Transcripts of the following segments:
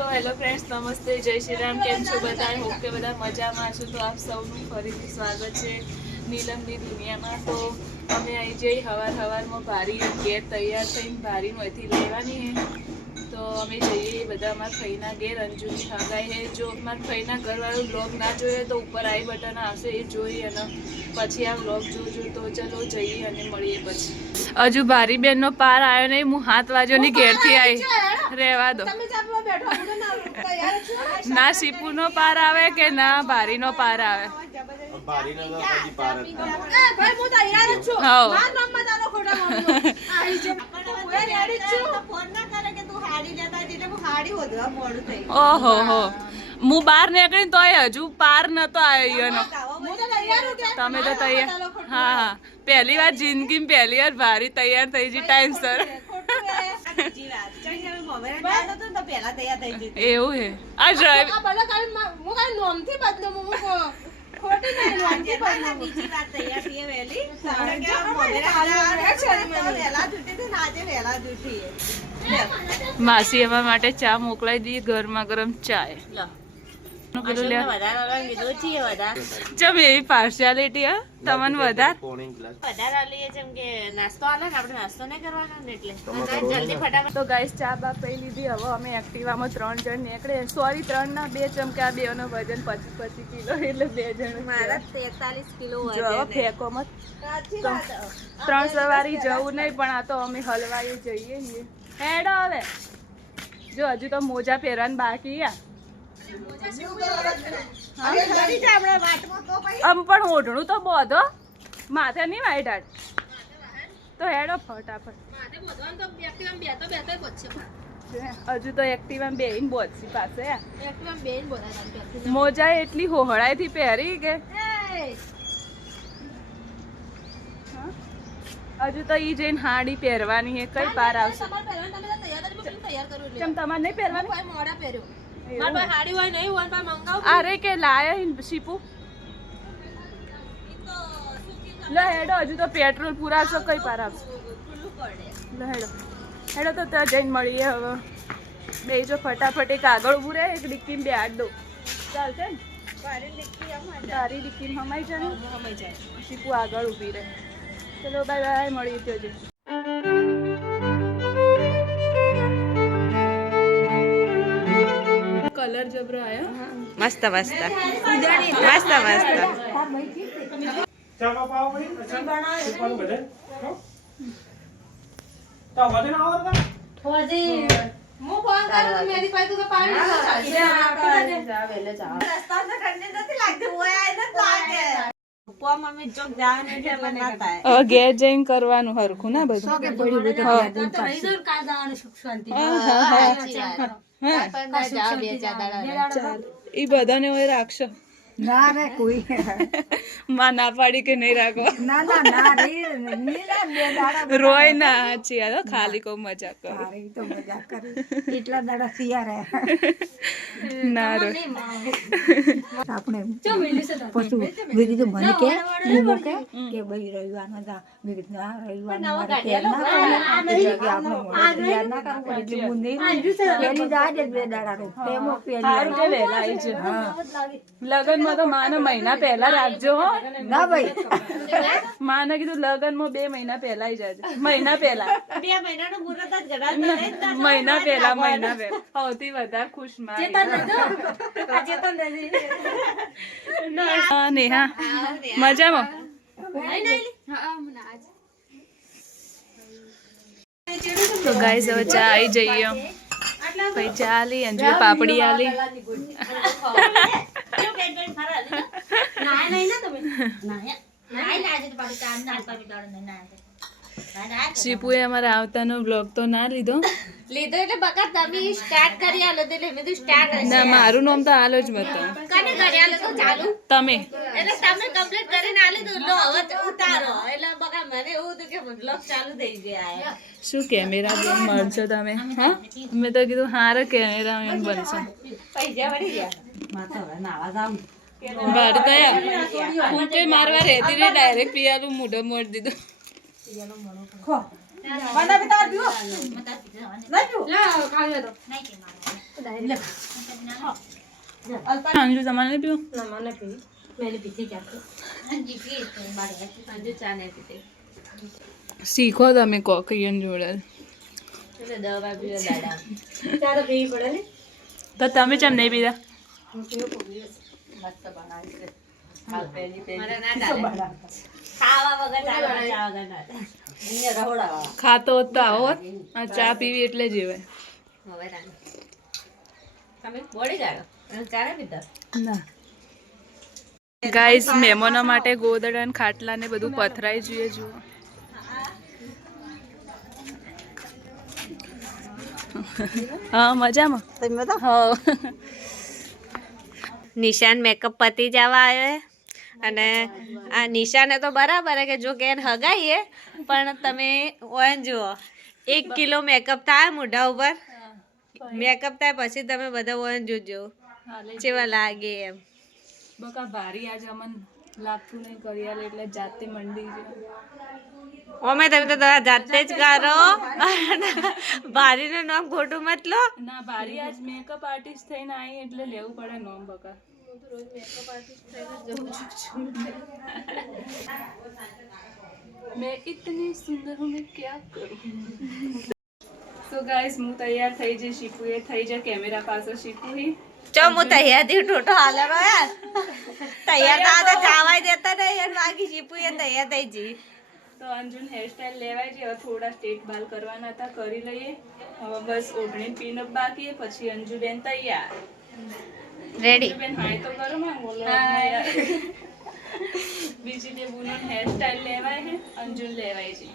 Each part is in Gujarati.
સો હેલો ફ્રેન્ડ્સ, નમસ્તે, જય શ્રી રામ. કેમ છો બધા? હોપ કે બધા મજામાં છો. તો આપ સૌનું ફરીથી સ્વાગત છે નીલમની દુનિયામાં. તો અમે આવી જઈ હવારમાં ભારી ઘેર તૈયાર થઈને ભારીનું અહીંથી લેવાની છે. તો અમે જઈએ બધા અમારા ફઈના ઘેર. અંજુની હગાઈ છે. જો મારા ફઈના ઘરવાળો બ્લોગ ના જોઈએ તો ઉપર આઈ બટન આવશે, એ જોઈ અને પછી આ બ્લોગ જોજો. તો ચલો જઈએ અને મળીએ પછી. હજુ ભારી બેનનો પાર આવ્યો નહીં. હું 7 વાગ્યાની ઘેરથી આવી. રહેવા દો. ના શીપુનો પાર આવે કે ના ભારીનો પાર આવે. ઓહો હો, હું બહાર નીકળીને તોય હજુ પાર નતો આવ્યો. તમે તો તૈયાર? હા હા, પહેલી વાર જિંદગી પહેલી વાર ભારી તૈયાર થઈ જઈ ટાઈમસર. એવું હે? આ ડ્રાઈવ માસી અમારા માટે ચા મોકલાઈ દી, ગરમા ગરમ ચાય. ચમ એવી પાર્શિયાલિટી હા તમને વધારે તો ગાઈસ ચા બા પી લીધી. હવે અમે એક્ટિવામાં 3 જણ નીકળે. સોરી 3 ના 2 ચમકા. 2 નો વજન 25 કિલો એટલે 2 જણ. મારા 43 કિલો વજન. ફેંકો મત. 3 સવારી જવું નહીં, પણ આ તો અમે હલવાઈ જઈએ છીએ. હેડો હવે. જો હજુ તો મોજા પહેરવાનું બાકી. આમ પણ ઓઢણું તો બોધો, માથે નહીં વાઈટ તો હેડો ફટાફટ. હજુ તો એક્ટિવા બેહીન બોધસી પાસે. મોજા એટલી હોહળાઈ થી પહેરી કે હજુ તો ઈ જઈને હાડી પહેરવાની હે. કઈ પાર આવશે? કેમ તમારે નહીં પહેરવાની? અરે કે લાયા શીપુ લે હેડો. હજુ તો પેટ્રોલ પુરાવશો, કઈ પાર આવશે? લે હેડો હેડો. તો ત્યાં જઈને મળીએ. હવે બે જો ફટાફટ એક આગળ ઉભું રહે, એક ડિક્કી બે હાથ દો. ચાલશે ને? તારી ડિક્કી હમાઈ જાય ને, શીપુ આગળ ઊભી રહે. ચલો બાય બાય, મળીએ ત્યાં. કલર જબરો આયો. મસ્ત મસ્ત મસ્ત મસ્ત. ચાલો પાવ ભાઈ અચ્છા બનાવ બધે તો વધે ના આવતા વધે. હું ફોન કરું તો મેરી પાસે તો પાણી ચાલશે. જા વેલે જા. રસ્તા સે ઠંડી નથી લાગતી. ઓય આઈ ન લાગે. ઉપવા મમ્મી જોક જાને છે બનાતા હે. હવે ઘેર જઈને કરવાનું હરખું ના બધું. સોકે પડી બધું ઘેર જઈને તો નહીં દોર કા જવાનું સુખ શાંતિ. ઈ બધાને હોય રાખશો? ના રે કોઈ માં ના પાડી કે નહીં રાખો. ના ના ના રે રોય ના. સાચી વાત. ખાલી કો મજાક કરો. તો મજાક કરે એટલા દાડા સિયા રે ના રે આપણે પશુ વિધિ તો મને કે હું કે ભાઈ રવિવાર ના જા વિધિ ના રવિવાર ના કે ના આપણે ના કરવું એટલે હું નહીં પેલી દાડે બે દાડા રો તેમો પેલી કે વેલા આવી છે. લગન માં તો માને મહિના પહેલા રાખજો હો. ના ભાઈ માને કીધું લગન માં 2 મહિના પહેલા આવી જાજો. મહિના પહેલા 2 મહિનાનો મુહૂર્ત જ ગડા. મહિના પહેલા સૌથી વધારે ખુશ માં નેહા મજામાં. તો ગાઈસ હવે ચા આવી જઈએ. ભાઈ ચા આલી, અંજુ પાપડી આલી. શીપુએ અમારા આવતાનો બ્લોગ તો ના લીધો એટલે બકા તમે સ્ટાર્ટ કરી આલો એટલે મેં તો સ્ટાર્ટ હશે. ના, મારું નામ તો આલો જ મત. કને કરી આલો તો ચાલુ તમે એટલે તમે કમ્પ્લીટ કરીને આલી દો. લો હવે ઉતારો. એટલે બકા મને એવું હતું કે બ્લોગ ચાલુ થઈ ગયા. શું કેમેરા બેન મળશો તમે? હા મેં તો કીધું હારે કેમેરા બેન બનશો. પૈસા વળી ગયા. માતો હવે નાવા જાવ. બાર ગયા હું કે મારવા રહેતી રે ડાયરેક્ટ પિયાલું મોઢો મોડ દીધું. અંજુ તમારે નહીં પીવું? શીખો તમે કોકિયન જોડે તો તમે ચમ નહીં પીધા? ખાતો હોત તો આવો હોત. આ ચા પીવી એટલે જીવાય ના. ગાઈસ મહેમાનો માટે ગોદડા ને ખાટલા ને બધું પથરાઈ જોઈએ. જુઓ હા મજામાં. હા નિશાન મેકઅપ પતી જવા આવ્યો અને આ નિશાને તો બરાબર હે કે જો કે એને હગાઈએ પણ તમે ઓન જુઓ 1 કિલો મેકઅપ થાય મોઢા ઉપર. મેકઅપ થાય પછી તમે બધા ઓન જોજો કેવા લાગે એમ. બકા ભારી આજ અમન લાગતું નહીં કરિયાલ એટલે જાતે મંડી છે. ઓમે તમે તો તમારા જાતે જ કરો. ભારીનું નામ ખોટું મત લો. ના ભારી આજ મેકઅપ આર્ટિસ્ટ થઈને આવી એટલે લેવું પડે નામ બકા. मैं इतनी सुंदर हूँ मैं क्या करूँ. So guys હું તૈયાર થઈ જઈ. શીપુ એ થઈ જાય કેમેરા પાસે. શીપુ હી ચો હું તૈયાર થી ઠોઠો હાલે રો યાર. તૈયાર થા તો ચાવાય દેતા નહીં યાર. બાકી શીપુ એ તૈયાર થઈ જી. તો અંજુન હેરસ્ટાઈલ લેવાય છે. હવે થોડા સ્ટેટ બાલ કરવાના હતા, કરી લઈએ. હવે બસ ઓઢણી પીનઅપ બાકી, પછી અંજુબેન તૈયાર. રેડી બેન હાય તો કરો માં બોલો. બીજી બે બુનો હેરસ્ટાઈલ લેવાય છે, અંજુન લેવાય છે.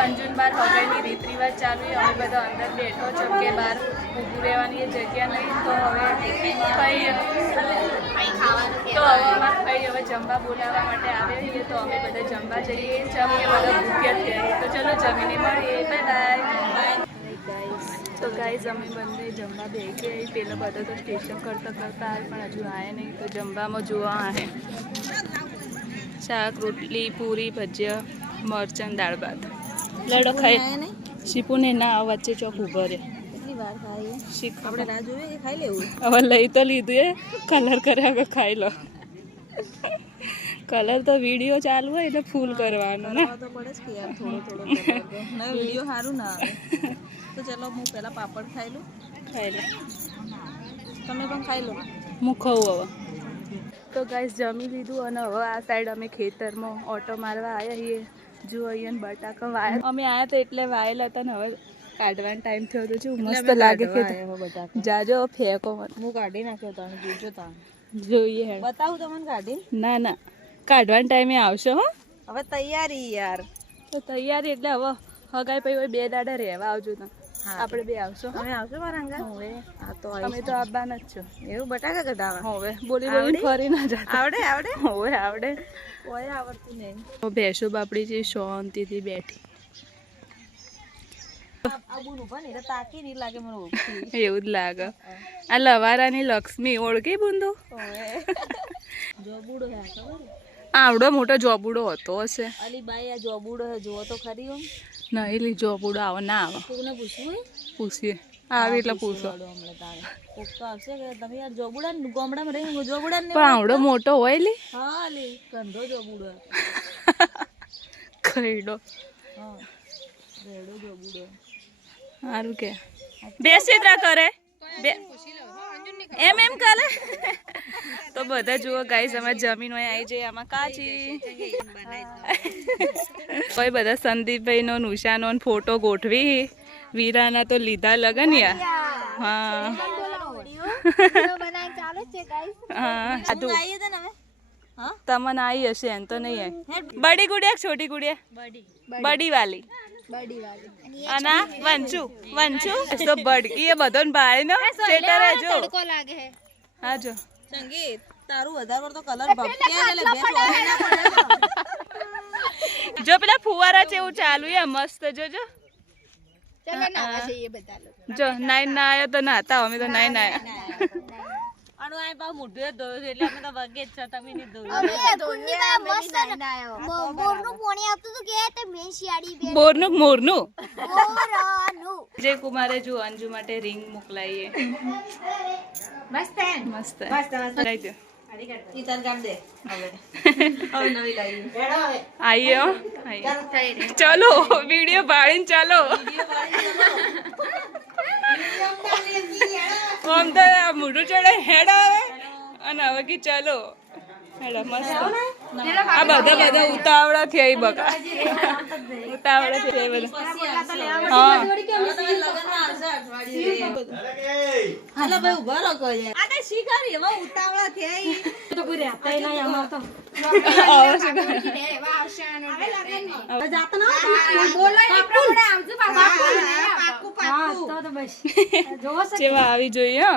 અંજુન બાર હગાઈની રીત રિવાજ ચાલુ. અમે બધા અંદર બેઠો છો કે બહાર ઊભું રહેવાની એ જગ્યા નહીં. તો હવે કઈ હવે જમવા બોલાવવા માટે આવે છીએ. તો અમે બધા જમવા જઈએ. જમ કે બધા ભૂખ્યા થયા. તો ચલો જમીને મળીએ. બાય. તો ગાઈઝ અમે બંને જમવા બેસી આવી. પેલા બધા તો સ્ટેશન કરતા કરતા આવે પણ હજુ આવે નહીં. તો જમવામાં જોવા આવે શાક, રોટલી, પૂરી, ભજીયા, મરચાં, દાળ ભાત. લડો ખાઈ શીપુને ના વચ્ચે ચોક ઉભો રહે. હવે લઈ તો લીધું એ કલર કર્યા વગર ખાઈ લો. કલર તો વિડીયો ચાલુ હોય એટલે ફૂલ કરવાનો ને. વિડીયો સારું ના આવે તો ચલો હું પહેલા પાપડ ખાઈ લો. તમે પણ ખાઈ લો. હું ખાઉં હવે. તો ગાઈસ જમી લીધું અને હવે આ સાઈડ અમે ખેતરમાં ઓટો મારવા આવ્યા છીએ. જો અહીંયા બટાકા વાયેલ અમે આવ્યા તો એટલે વાયેલ હતા ને હવે કાઢવાનો ટાઈમ થયો તો શું મસ્ત લાગે છે. જાજો ફેંકો હું કાઢી નાખ્યો તો જોજો તા જોઈએ હે બતાવું તમને કાઢી. ના કાઢવાના ટાઈમે આવશો. હો હવે તૈયારી યાર. તો તૈયારી એટલે હવે હગાઈ પછી 2 દાડા રહેવા આવજો તમે. આપણે બે આવશો. અમે આવશો મારા અંગા. હવે આ તો અમે તો આવવાના જ છો. એવું બટાકા કઢાવા. હવે બોલી ફરી ના જતા. આવડે હવે આવડે. કોઈ આવડતું નહીં. ભેંસો બાપડી છે શાંતિથી બેઠી. એવું જ લાગે. આ લવારાની લક્ષ્મી ઓળખી બુંદો. આવડો મોટો જોબુડો હતો હશે. અલી બાઈ આ જોબુડો હે જોવો તો ખરી હો. નહીં લી જોબુડો આવો ના આવે. કોકને પૂછવું હે? પૂછીએ આવે એટલે પૂછો. હમણાં તાણે કોક તો આવશે કે તમે યાર જોબુડા ગામડામાં રહી જોબુડા ને પણ આવડો મોટો હોય લી હા લી કંધો જોબુડો ખઈડો હા રેડો જોબુડો સારું કે બેસી જ કરે એમ કરે તો બધા જુઓ ગાઈસ અમે જમીન હોય આવી જઈએ આમાં કાચી કોઈ બધા સંદીપભાઈ નો નુશાનો ફોટો ગોઠવી વીરાના તો લીધા લગન યાર હા હા તમને આવી હશે એમ તો નહીં આવી બડી ગુડિયા છોટી ગુડિયા બડી વાલી અને વંચુ તો બડકી એ બધો બાળી નો સેટર જો હા જો સંગીત તારું વધારે તો કલર ભપક્યા એટલે બે સોરી ના પડે જો પેલા ફુવારા છે એવું ચાલુ છે મસ્ત જોજો જો નાઈ ના આયો તો નાતા અમે તો નાઈ ના આયા આનો આ પા મોઢે ધોયો છે એટલે અમે તો વાગે જ છે તમે ની ધોયો બોરનું મોરનું જય કુમારે જો અંજુ માટે રિંગ મોકલાઈએ મસ્ત લઈ દો ઈતર કાઢ દે હવે નવી લાવી આઈએ ચલો વિડિયો બાળીને ચાલો આમ તો મોઢું ચડે હેડ આવે અને હવે કે ચાલો હેડો મસ્ત આ બધા ઉતાવળા થઈ બકા ઉતાવળા થઈ બધા હા હાલા ભાઈ ઉભા રહો કોઈ આ તો શીખારી હવે ઉતાવળા થઈ તો કોઈ રહેતા નહીં અમાર તો જેવા આવી જોઈએ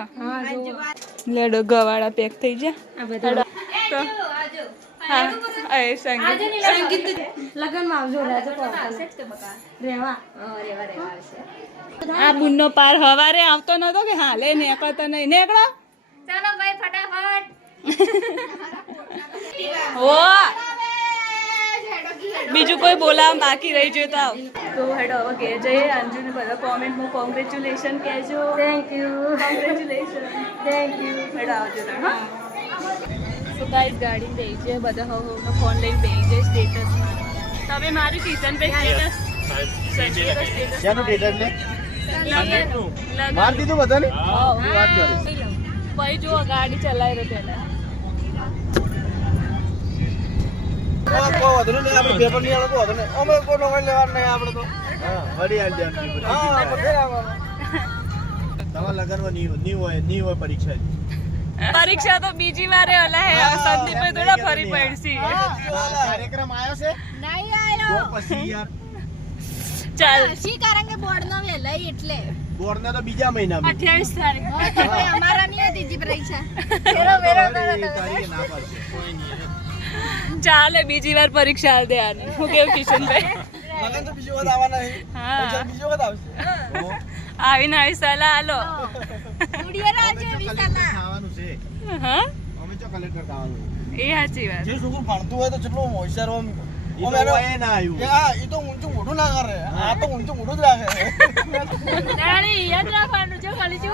લેડો ગવાડા પેક થઈ જાય આ બુનનો પાર હવારે આવતો નતો કે હા લે નીકળતો નહીં નીકળો ચાલો ભાઈ ફટાફટ ઓ બીજું કોઈ બોલાવ બાકી રહી જાય તો આવ તો હેડો હવે ઘેર જઈએ અંજુને બધા કોમેન્ટમાં કોંગ્રેચ્યુલેશન કહેજો thank you congratulation thank you હેડો આવજો તમે હા તો ગાઈસ ગાડી દઈ છે બધા હવે ફોન લઈને બેસી જાય સ્ટેટસમાં તમે મારું કિશન પે સ્ટેટસ ક્યાંનું ડેટર ને માર દીધું બધાને વાત કરી ભાઈ જો ગાડી ચલાવી રહ્યો પેલા કોઈ વધુ નહીં આપણે પેપર નહીં આવે કોઈ વધુ નહીં અમે કોઈ નોકરી લેવાનું નહીં આપણે તો હા વડી આલ દે હા તમારા લગનમાં નહીં હોય પરીક્ષા તો બીજી વારે હલા હે સંદીપભાઈ થોડા ફરી પડશી કાર્યક્રમ આવ્યો છે નહીં આયો પછી યાર ચાલ શી કારણ કે બોર્ડ નો વેલા એટલે બોર્ડ ને તો બીજા મહિનામાં 28 તારીખ ભાઈ અમારા નહીં હતી જી પરીક્ષા તારીખે ના પાડશે કોઈ નહીં ચાલે બીજી વાર પરીક્ષા આલ દેવાની હું કેવું કિશનભાઈ લગન તો બીજી વખત આવવાના છે હા બીજી વખત આવશે આવીને આવી સલાહ આલો ગુડિયા રાજે વિસાના ખાવાનું છે હા અમે તો કલેક્ટર ખાવાનું એ સાચી વાત જે છોકરું ભણતું હોય તો કેટલો હોશિયાર હોય એ ના આવ્યું હા એ તો ઊંચું મોઢું ના કરે આ તો ઊંચું મોઢું જ રાખે નાની યાદ રાખવાનું જો ખાલી જો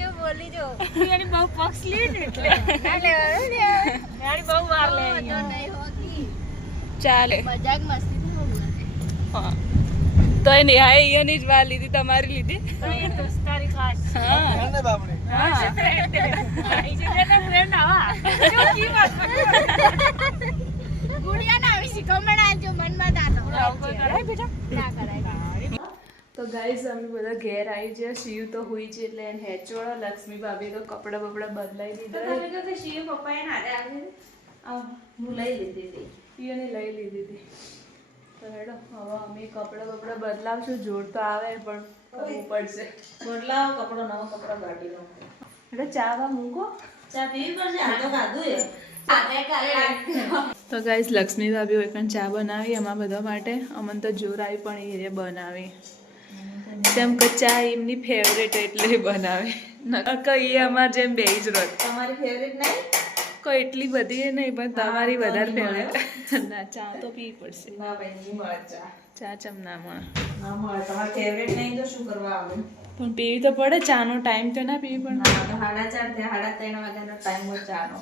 જો બોલી જો એની બહુ પક્ષ લે ને એટલે નાની બહુ વાર લે તો નહીં હોગી ચાલે મજાક મસ્તી હા તો એ નેહાએ અહીંયાની જ વાર લીધી તમારી લીધી દોસ્તારી ખાસ હા ને બાપડે હા ફ્રેન્ડ આવા ગુડિયા ના આવી શીખમણ આજો મનમાં દાનો ના કરાય તો ગાઈઝ અમે બધા ઘેર આવી ગયા શિવ તો હુઈ છે એટલે એને હેચોળા લક્ષ્મી ભાભી તો કપડા બપડા બદલાઈ દીધા શિવ પપ્પાએ નાડે આવી હું લઈ લીધી હતી એને લઈ લીધી હતી તો હેડો હવે અમે કપડા બપડા બદલાવશું જોર તો આવે પણ કરવું પડશે બદલાવ કપડો નવો કપડો ગાડી લો એટલે ચાવા મૂકો ચા પીવી પડશે આ તો ખાધું એ તો ગાઈઝ લક્ષ્મી ભાભી હોય પણ ચા બનાવી અમારા બધા માટે અમને તો જોર આવી પણ એ બનાવી જેમ કે ચા એમની ફેવરેટ એટલે બનાવે કહીએ અમારે જેમ બે જ રોજ તમારી ફેવરેટ નહીં કોઈ એટલી બધી એ નહીં પણ તમારી વધારે ફેવરેટ ના ચા તો પીવી પડશે ના ભાઈ નહીં મળે ચા ચા ચમ ના મળે ના મળે તમારે ફેવરેટ નહીં તો શું કરવા આવે પણ પીવી તો પડે ચાનો ટાઈમ તો ના પીવી પણ ના તો 4:30 થી 3:30 વાગ્યાનો ટાઈમ હોય ચાનો